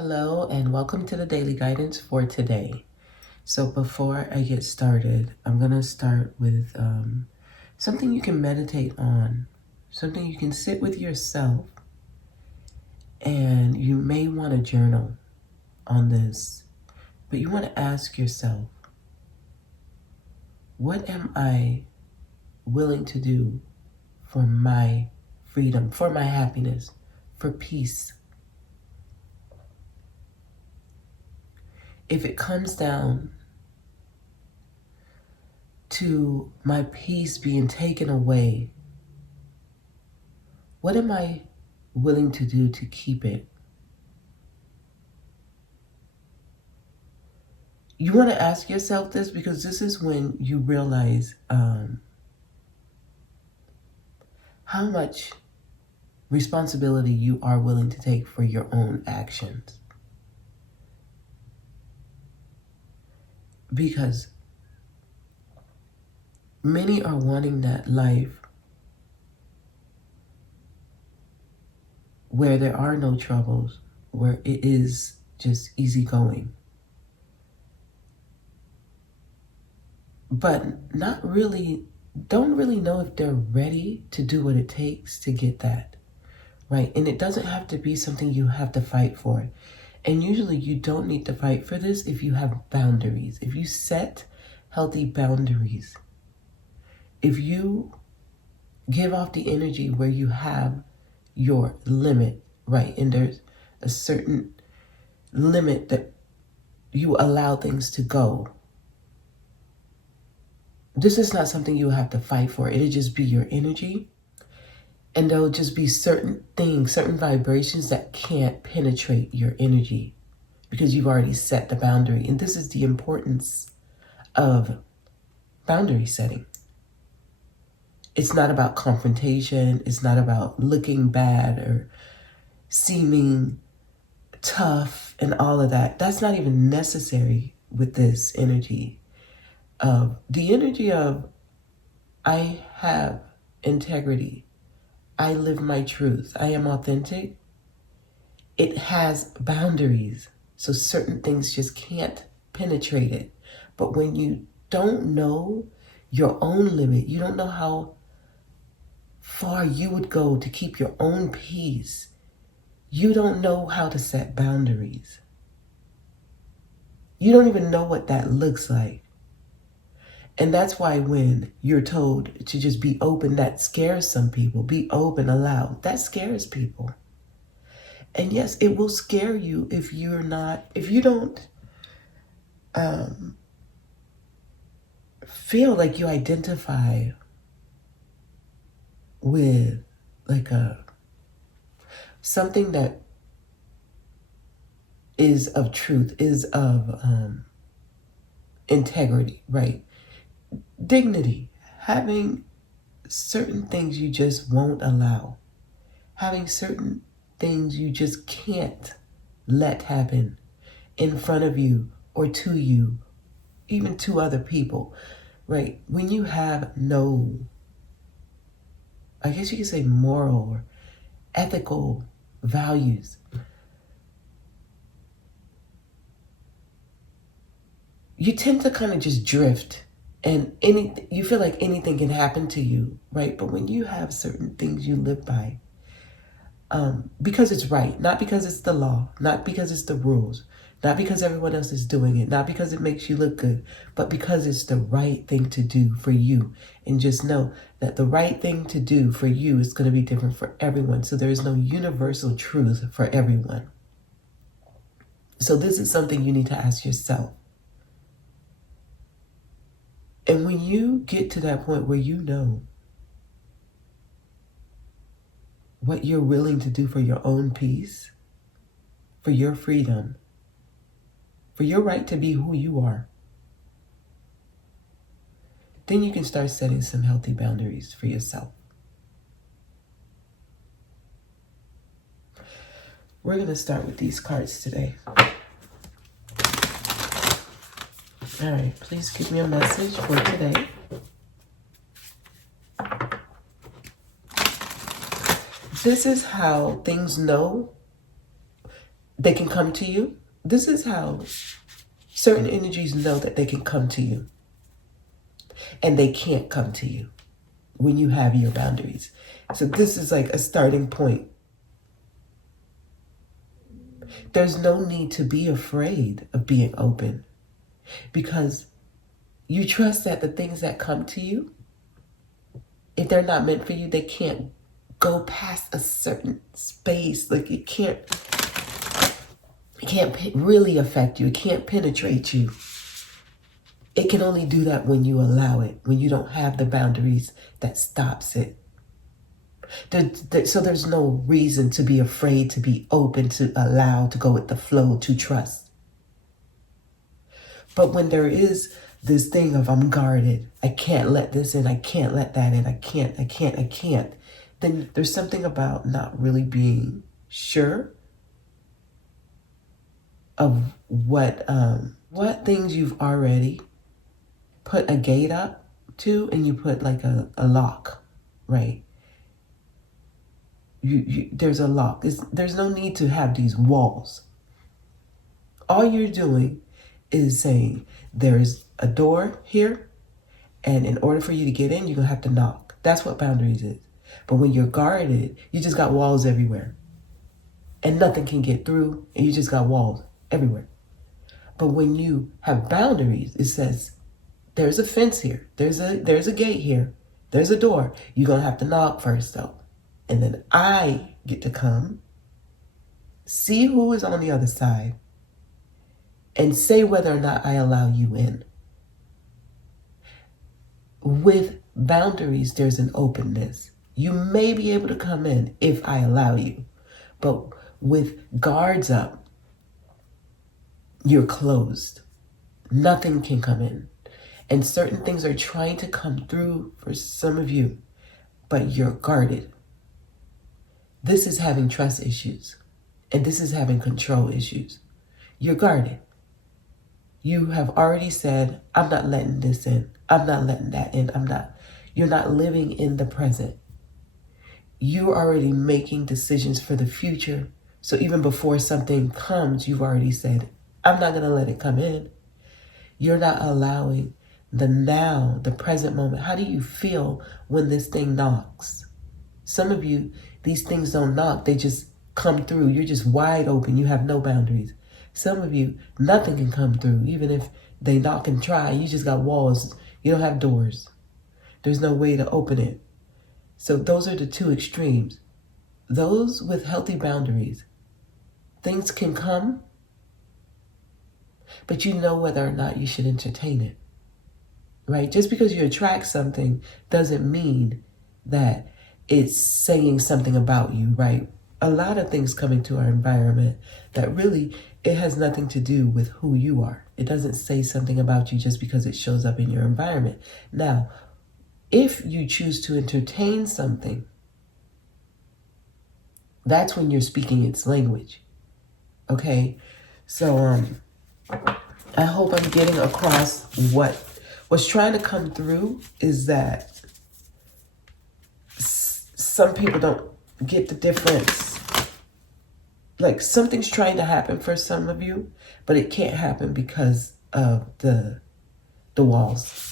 Hello and welcome to the daily guidance for today. So before I get started, I'm going to start with something you can meditate on, something you can sit with yourself, and you may want to journal on this, but you want to ask yourself, what am I willing to do for my freedom, for my happiness, for peace? If it comes down to my peace being taken away, what am I willing to do to keep it? You want to ask yourself this because this is when you realize how much responsibility you are willing to take for your own actions. Because many are wanting that life where there are no troubles, where it is just easy going. But don't really know if they're ready to do what it takes to get that, right? And it doesn't have to be something you have to fight for. And usually you don't need to fight for this if you have boundaries. If you set healthy boundaries, if you give off the energy where you have your limit, right? And there's a certain limit that you allow things to go. This is not something you have to fight for. It'll just be your energy. And there'll just be certain things, certain vibrations that can't penetrate your energy because you've already set the boundary. And this is the importance of boundary setting. It's not about confrontation. It's not about looking bad or seeming tough and all of that. That's not even necessary with this energy. The energy of I have integrity. I live my truth. I am authentic. It has boundaries. So certain things just can't penetrate it. But when you don't know your own limit, you don't know how far you would go to keep your own peace, you don't know how to set boundaries. You don't even know what that looks like. And that's why when you're told to just be open, that scares some people. Be open, aloud. That scares people. And yes, it will scare you if you don't feel like you identify with like something that is of truth, is of integrity, right? Dignity, having certain things you just won't allow, having certain things you just can't let happen in front of you or to you, even to other people, right? When you have no, I guess you could say moral or ethical values, you tend to kind of just drift. And you feel like anything can happen to you, right? But when you have certain things you live by, because it's right, not because it's the law, not because it's the rules, not because everyone else is doing it, not because it makes you look good, but because it's the right thing to do for you. And just know that the right thing to do for you is going to be different for everyone. So there is no universal truth for everyone. So this is something you need to ask yourself. And when you get to that point where you know what you're willing to do for your own peace, for your freedom, for your right to be who you are, then you can start setting some healthy boundaries for yourself. We're going to start with these cards today. All right, please give me a message for today. This is how things know They can come to you. This is how certain energies know that they can come to you. And they can't come to you when you have your boundaries. So this is like a starting point. There's no need to be afraid of being open, because you trust that the things that come to you, if they're not meant for you, they can't go past a certain space. Like it can't really affect you. It can't penetrate you. It can only do that when you allow it, when you don't have the boundaries that stops it. So there's no reason to be afraid, to be open, to allow, to go with the flow, to trust. But when there is this thing of I'm guarded, I can't let this in, I can't let that in, I can't, then there's something about not really being sure of what things you've already put a gate up to, and you put like a lock, right? There's a lock. There's no need to have these walls. All you're doing is saying there's a door here, and in order for you to get in, you're gonna have to knock. That's what boundaries is. But when you're guarded, you just got walls everywhere, and nothing can get through, and you just got walls everywhere. But when you have boundaries, it says there's a fence here, there's a gate here, there's a door. You're gonna have to knock first though. And then I get to come, see who is on the other side, and say whether or not I allow you in. With boundaries, there's an openness. You may be able to come in if I allow you. But with guards up, you're closed. Nothing can come in. And certain things are trying to come through for some of you, but you're guarded. This is having trust issues, and this is having control issues. You're guarded. You have already said, I'm not letting this in. I'm not letting that in. You're not living in the present. You're already making decisions for the future. So even before something comes, you've already said, I'm not going to let it come in. You're not allowing the now, the present moment. How do you feel when this thing knocks? Some of you, these things don't knock. They just come through. You're just wide open. You have no boundaries. Some of you, nothing can come through. Even if they knock and try, you just got walls. You don't have doors. There's no way to open it. So those are the two extremes. Those with healthy boundaries, things can come, but you know whether or not you should entertain it, right? Just because you attract something doesn't mean that it's saying something about you, right? A lot of things come into our environment that really, it has nothing to do with who you are. It doesn't say something about you just because it shows up in your environment. Now, if you choose to entertain something, that's when you're speaking its language. Okay? So, I hope I'm getting across what's trying to come through is that some people don't get the difference. Like something's trying to happen for some of you, but it can't happen because of the walls.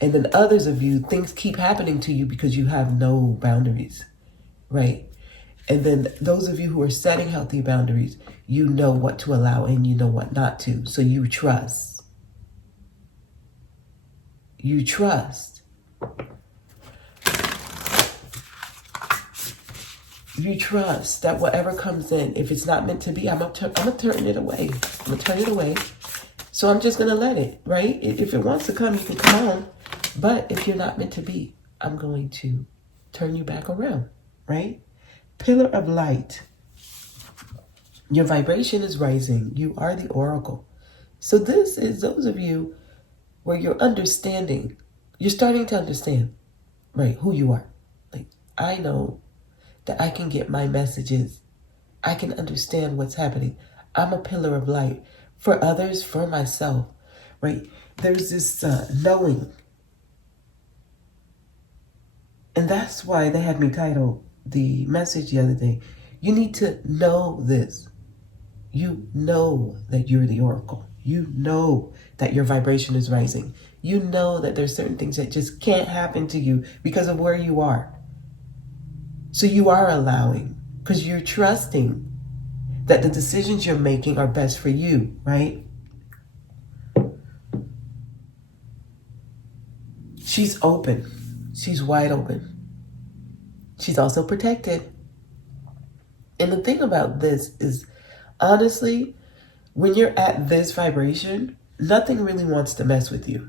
And then others of you, things keep happening to you because you have no boundaries, right? And then those of you who are setting healthy boundaries, you know what to allow and you know what not to. So you trust. You trust. You trust that whatever comes in, if it's not meant to be, I'm gonna turn it away. I'm gonna turn it away. So I'm just gonna let it, right? If it wants to come, you can come on. But if you're not meant to be, I'm going to turn you back around, right? Pillar of light. Your vibration is rising. You are the oracle. So this is those of you where you're understanding. You're starting to understand, right, who you are. Like, I know that I can get my messages. I can understand what's happening. I'm a pillar of light for others, for myself, right? There's this knowing. And that's why they had me title the message the other day. You need to know this. You know that you're the oracle. You know that your vibration is rising. You know that there's certain things that just can't happen to you because of where you are. So you are allowing, because you're trusting that the decisions you're making are best for you, right? She's open. She's wide open. She's also protected. And the thing about this is, honestly, when you're at this vibration, nothing really wants to mess with you.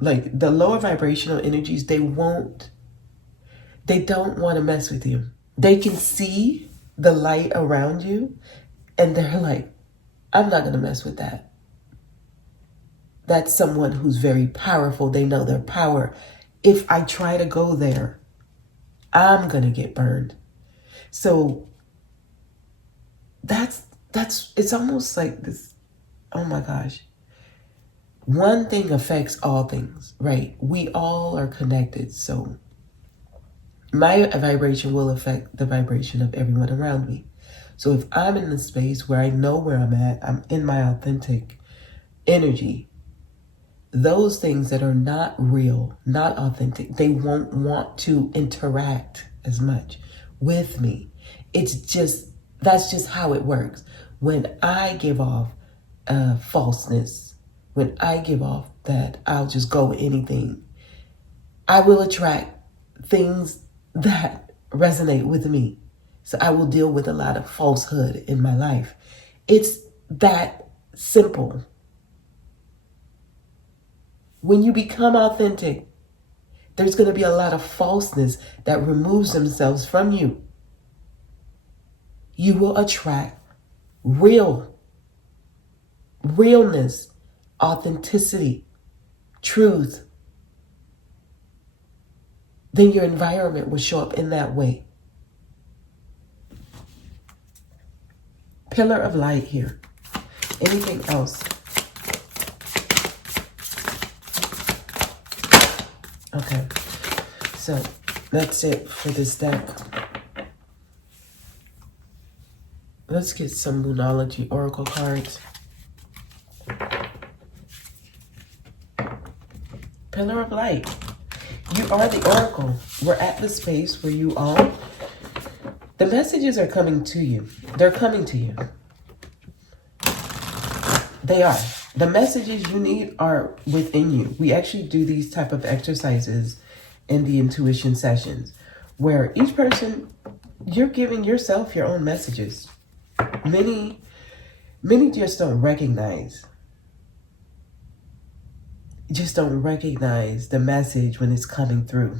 Like the lower vibrational energies, they don't want to mess with you. They can see the light around you and they're like, I'm not going to mess with that. That's someone who's very powerful. They know their power. If I try to go there, I'm going to get burned. So it's almost like this, oh my gosh. One thing affects all things, right? We all are connected. So my vibration will affect the vibration of everyone around me. So if I'm in the space where I know where I'm at, I'm in my authentic energy, those things that are not real, not authentic, they won't want to interact as much with me. That's just how it works. When I give off falseness, when I give off that I'll just go with anything, I will attract things that resonate with me. So I will deal with a lot of falsehood in my life. It's that simple. When you become authentic, there's going to be a lot of falseness that removes themselves from you. You will attract realness, authenticity, truth. Then your environment will show up in that way. Pillar of light here. Anything else? Okay, so that's it for this deck. Let's get some Moonology Oracle cards. Pillar of light. You are the oracle. We're at the space where you are. The messages are coming to you. They're coming to you. They are. The messages you need are within you. We actually do these type of exercises in the intuition sessions where each person, you're giving yourself your own messages. Many just don't recognize the message when it's coming through.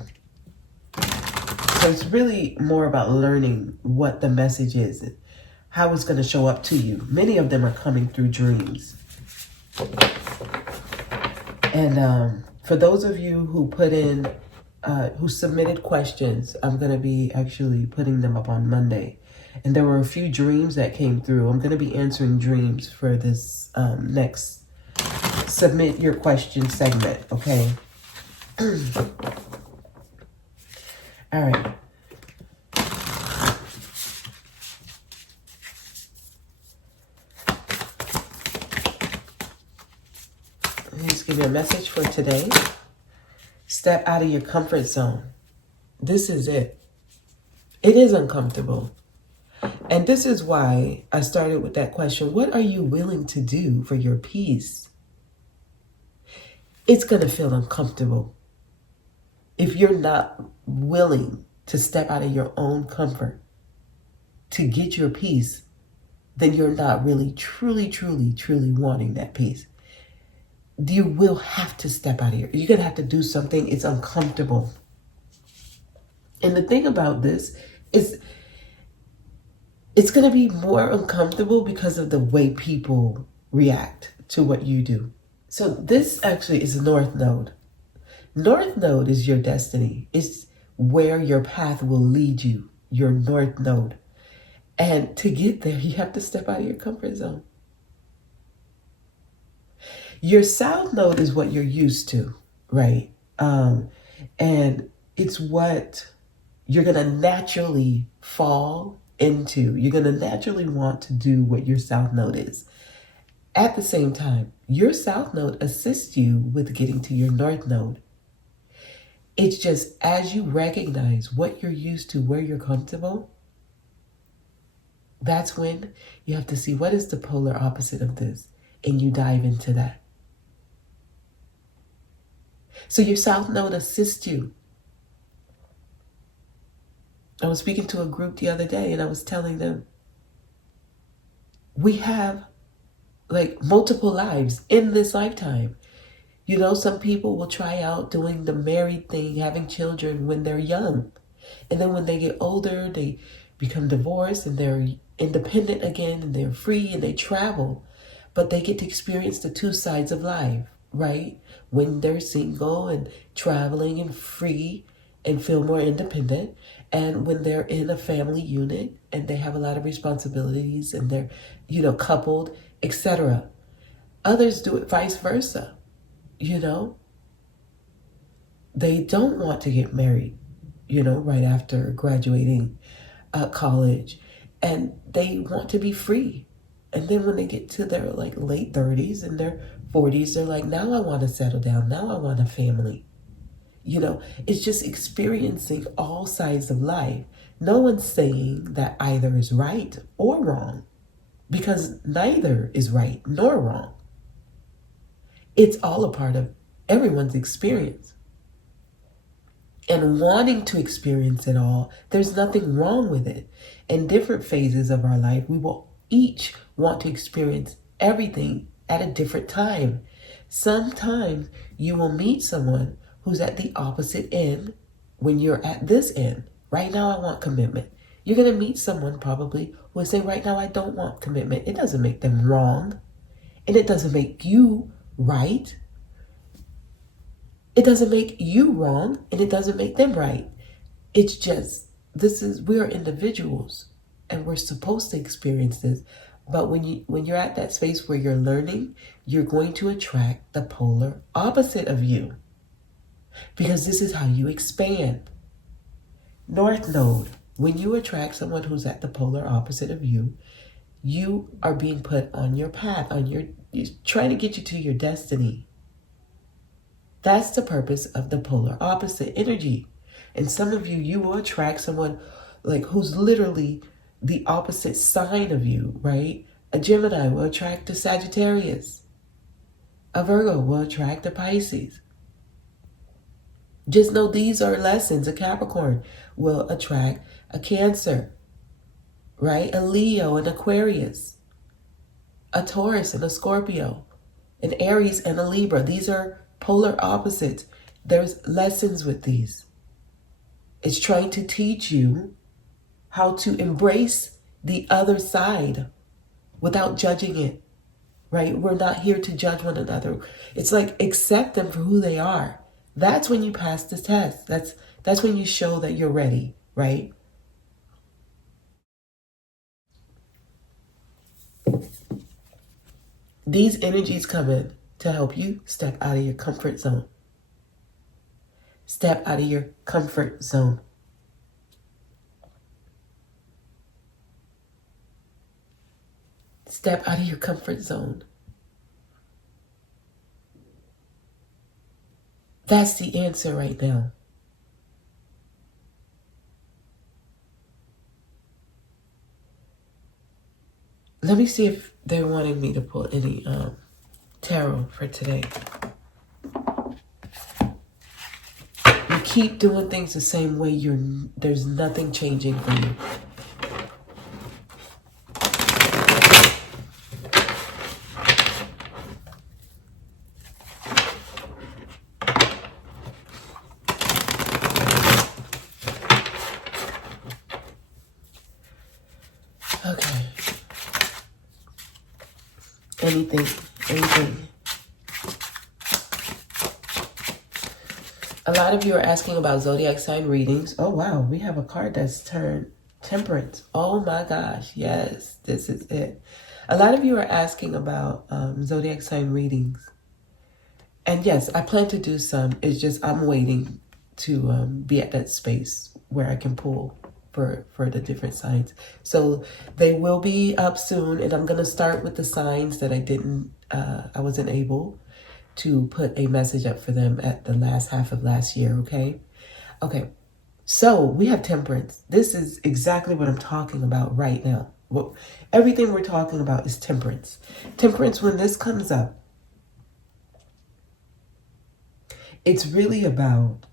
So it's really more about learning what the message is, how it's going to show up to you. Many of them are coming through dreams. And for those of you who put in, who submitted questions, I'm going to be actually putting them up on Monday. And there were a few dreams that came through. I'm going to be answering dreams for this next submit your question segment, okay? All right. Let's give you a message for today. Step out of your comfort zone. This is it. It is uncomfortable. And this is why I started with that question. What are you willing to do for your peace? It's going to feel uncomfortable. If you're not willing to step out of your own comfort to get your peace, then you're not really, truly wanting that peace. You will have to step out of here. You're going to have to do something. It's uncomfortable. And the thing about this is it's going to be more uncomfortable because of the way people react to what you do. So this actually is North Node. North Node is your destiny. It's where your path will lead you, your North Node. And to get there, you have to step out of your comfort zone. Your South Node is what you're used to, right? And it's what you're going to naturally fall into. You're going to naturally want to do what your South Node is. At the same time, your South Node assists you with getting to your North Node. It's just as you recognize what you're used to, where you're comfortable, that's when you have to see what is the polar opposite of this, and you dive into that. So your South Node assists you. I was speaking to a group the other day, and I was telling them, we have like multiple lives in this lifetime. You know, some people will try out doing the married thing, having children when they're young. And then when they get older, they become divorced and they're independent again and they're free and they travel. But they get to experience the two sides of life, right? When they're single and traveling and free and feel more independent. And when they're in a family unit and they have a lot of responsibilities and they're, you know, coupled, etc. Others do it vice versa. You know, they don't want to get married, you know, right after graduating college, and they want to be free. And then when they get to their like late 30s and their 40s, they're like, now I want to settle down. Now I want a family. You know, it's just experiencing all sides of life. No one's saying that either is right or wrong, because neither is right nor wrong. It's all a part of everyone's experience. And wanting to experience it all, there's nothing wrong with it. In different phases of our life, we will each want to experience everything at a different time. Sometimes you will meet someone who's at the opposite end when you're at this end. Right now, I want commitment. You're going to meet someone probably who will say, right now, I don't want commitment. It doesn't make them wrong. And it doesn't make you right. It doesn't make you wrong, and it doesn't make them right. It's just, we are individuals, and we're supposed to experience this. But when you're at that space where you're learning, you're going to attract the polar opposite of you, because this is how you expand. North Node, when you attract someone who's at the polar opposite of you, you are being put on your path, trying to get you to your destiny. That's the purpose of the polar opposite energy. And some of you will attract someone like who's literally the opposite sign of you, right? A Gemini will attract a Sagittarius. A Virgo will attract a Pisces. Just know these are lessons. A Capricorn will attract a Cancer, right? A Leo, an Aquarius, a Taurus and a Scorpio, an Aries and a Libra. These are polar opposites. There's lessons with these. It's trying to teach you how to embrace the other side without judging it, right? We're not here to judge one another. It's like accept them for who they are. That's when you pass the test. That's when you show that you're ready, right? These energies come in to help you step out of your comfort zone. Step out of your comfort zone. Step out of your comfort zone. That's the answer right now. Let me see if they wanted me to pull any tarot for today. You keep doing things the same way. There's nothing changing for you. Okay. Anything. A lot of you are asking about zodiac sign readings. Oh, wow. We have a card that's turned Temperance. Oh, my gosh. Yes, this is it. A lot of you are asking about zodiac sign readings. And yes, I plan to do some. It's just I'm waiting to be at that space where I can pull for the different signs. So they will be up soon, and I'm going to start with the signs that I wasn't able to put a message up for them at the last half of last year, okay? Okay, so we have temperance. This is exactly what I'm talking about right now. Well, everything we're talking about is temperance. Temperance, when this comes up, it's really about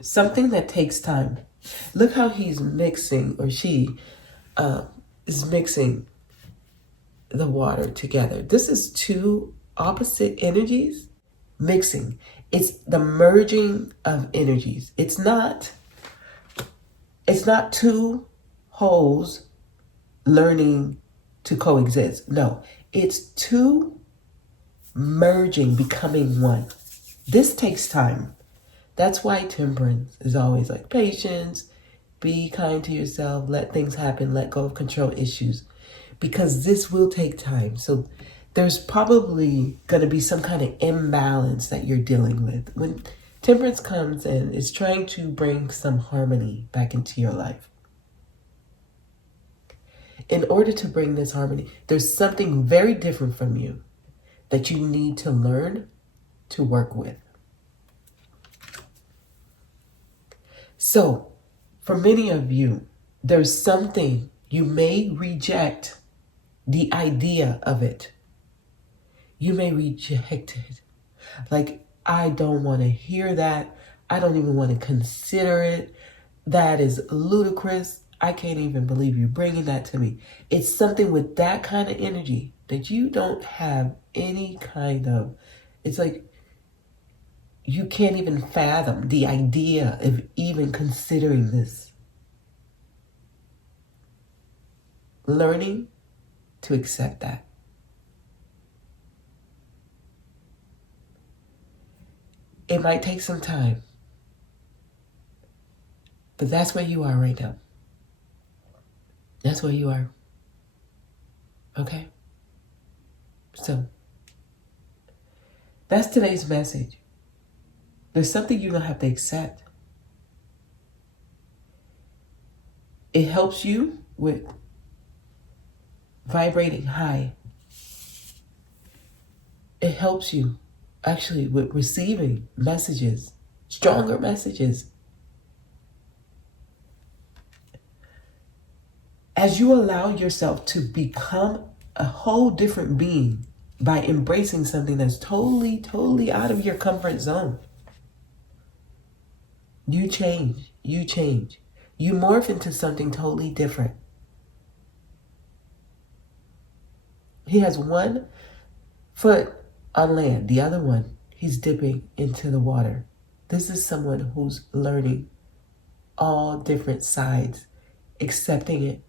something that takes time. Look how he's mixing, or she is mixing the water together. This is two opposite energies mixing. It's the merging of energies. It's not two wholes learning to coexist. No, it's two merging, becoming one. This takes time. That's why temperance is always like patience, be kind to yourself, let things happen, let go of control issues, because this will take time. So there's probably going to be some kind of imbalance that you're dealing with. When temperance comes in, it's trying to bring some harmony back into your life. In order to bring this harmony, there's something very different from you that you need to learn to work with. So, for many of you, there's something you may reject the idea of it. You may reject it. Like, I don't want to hear that. I don't even want to consider it. That is ludicrous. I can't even believe you're bringing that to me. It's something with that kind of energy that you don't have any kind of, it's like you can't even fathom the idea of even considering this. Learning to accept that. It might take some time, but that's where you are right now. That's where you are. Okay? So, that's today's message. There's something you're going to have to accept. It helps you with vibrating high. It helps you actually with receiving messages, stronger messages. As you allow yourself to become a whole different being by embracing something that's totally, totally out of your comfort zone, you change, you change. You morph into something totally different. He has one foot on land, the other one, he's dipping into the water. This is someone who's learning all different sides, accepting it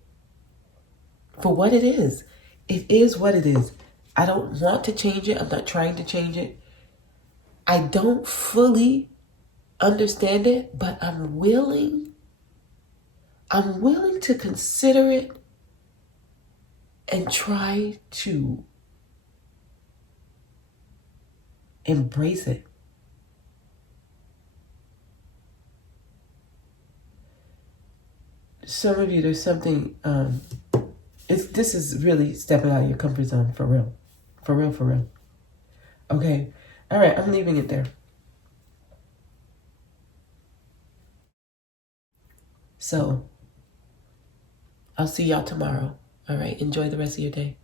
for what it is. It is what it is. I don't want to change it. I'm not trying to change it. I don't fully understand it, but I'm willing to consider it and try to embrace it. Some of you, there's something, this is really stepping out of your comfort zone, for real. For real, for real. Okay. All right, I'm leaving it there. So, I'll see y'all tomorrow. All right, enjoy the rest of your day.